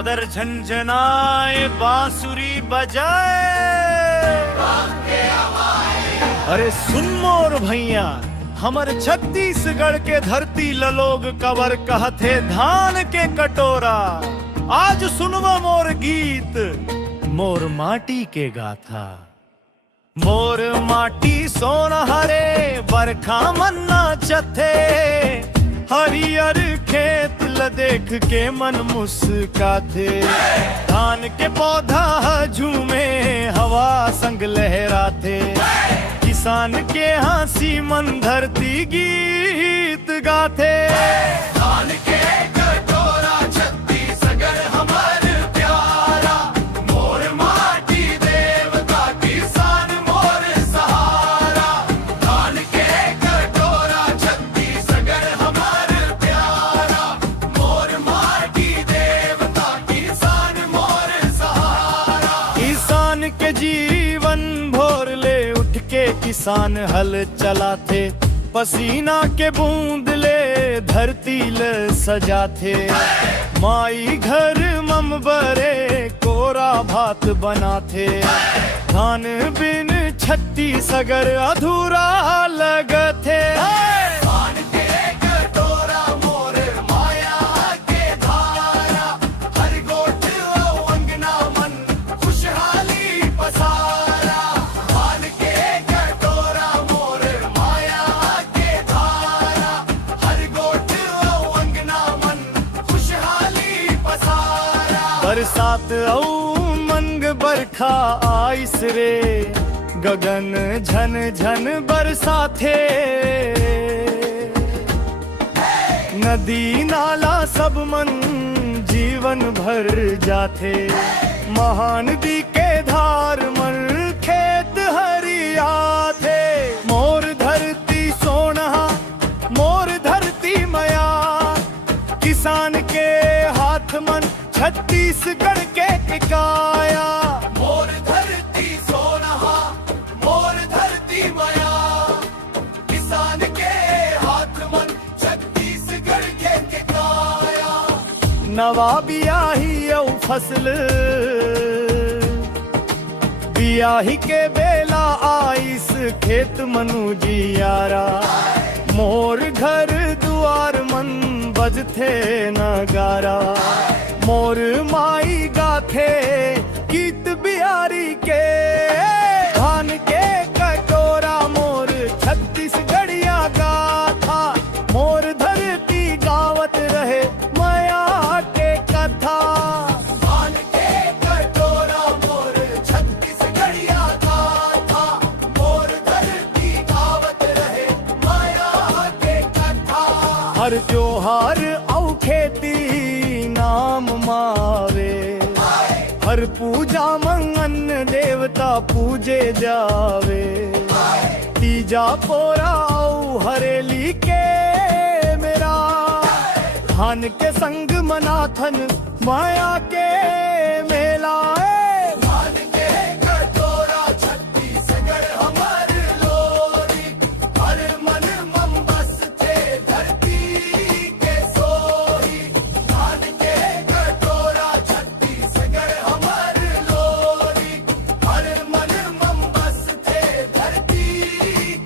Mother झंझनाए बांसुरी बजाए। अरे सुन मोर भैया, हमर छत्तीसगढ़ के धरती ललोग कवर कहथे धान के कटोरा। आज सुनवा मोर गीत, मोर माटी के गाथा। मोर माटी सोनहरे बरखा मन्ना चथे, हरियर खेत ल देख के मन मुस्काथे। धान के पौधा झूमे हवा संग लहराथे, किसान के हंसी मन धरती गीत गाथे। धान के कटोरा छत्तीसगढ़ हमर प्यारा, मोर माटी देवता किसान मोर सहारा। धान के कटोरा छत्तीसगढ़ हमर प्यारा, मोर माटी देवता किसान मोर सहारा। किसान के जीवन भोर ले उठ के किसान हल चलाथे, पसीना के बूंद ले धरती ल सजाथे। माई घर मम बरे कोरा भात बनाथे, धान बिन छत्तीसगढ़ अधूरा लगथे। धान के कटोरा मोर माया के धारा, हर गोठ अंगना मन खुशहाली पसारा। धान के कटोरा मोर माया के धारा, हर गोठ अंगना मन खुशहाली पसारा। बरसात औ मंग बरखा आइस रे, गगन झन झन बरसाथे। नदी नाला सब मन जीवन भर जाथे, महानदी के धार मन खेत हरियाथे। मोर धरती सोनहा मोर धरती मया, किसान के हाथ मन छत्तीसगढ़ के काया। मोर धरती सोनहा मोर धरती मया, किसान के हाथ मन छत्तीसगढ़ के काया। नवा बियाही औ फसल बियाही के बेला आइस खेत मनु जियारा। मोर घर दुआर मन बजथे नगारा, मोर माई गाथे गीत बिहारी के। धान के कटोरा मोर छत्तीसगढ़िया गाथा, मोर धरती गावत रहे माया के कथा। धान के कटोरा मोर छत्तीसगढ़िया गाथा, मोर धरती गावत रहे माया के कथा। हर त्योहार औ खेती नाम मावे, हर पूजा मंगन देवता पूजे जावे। तीजा पोरा औ हरेली के मेरा, धान के संग मनाथन माया के मेला। धान के कटोरा छत्तीसगढ़ हमर लोरी, हर मन मम बस थे धरती के सोही। धान के कटोरा छत्तीसगढ़ हमर लोरी, हर मन मम बस थे धरती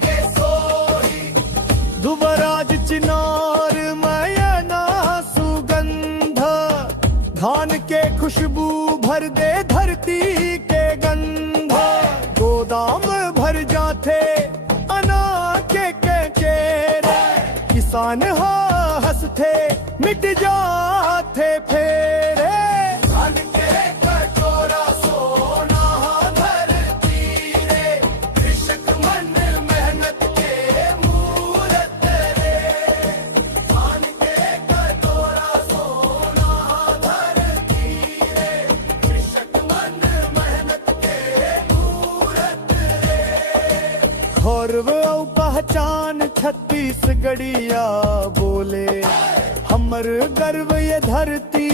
के सोही। दुबराज चिनार मयना सुगंध, धान के खुशबू भर दे धरती के गंध। गोदाम भर जाथे अना के चेहरे, किसान हंसथे मिट जाथे फेरे। धान के कटोरा सोना धरती रे, कृषक मन मेहनत के मूरत रे। धान के कटोरा सोना धरती रे, कृषक मन मेहनत के मूरत रे। गौरव औ पहचान छत्तीसगढ़िया बोले, हमर गर्व ये धरती।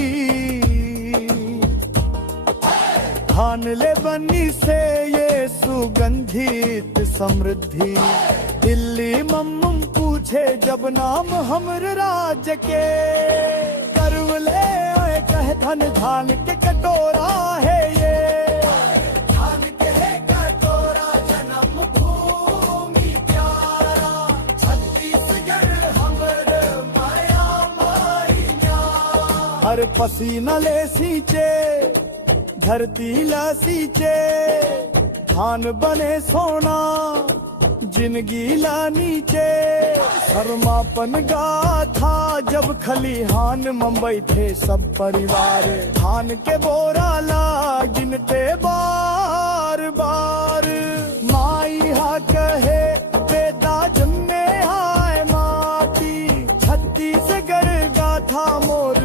धान ले बनी से ये सुगंधित समृद्धि, दिल्ली मम्मम पूछे जब नाम हमर राज्य के। गर्व ले आए कहे धन धान के कटोरा है ये, धान के कटोरा जन्म भूमि प्यारा, छत्तीसगढ़ हमर माया माई न्यारा। हर पसीना ले सींचे धरती ला सींचे, धान बने सोना जिंदगी ला नीचे। शर्मापन गाथा जब खलिहान मुंबई थे सब परिवार, धान के बोरा ला गिनते बार बार। माई हा कहे बेटा जन्मे हाय माटी, छत्तीसगढ़ गाथा मोर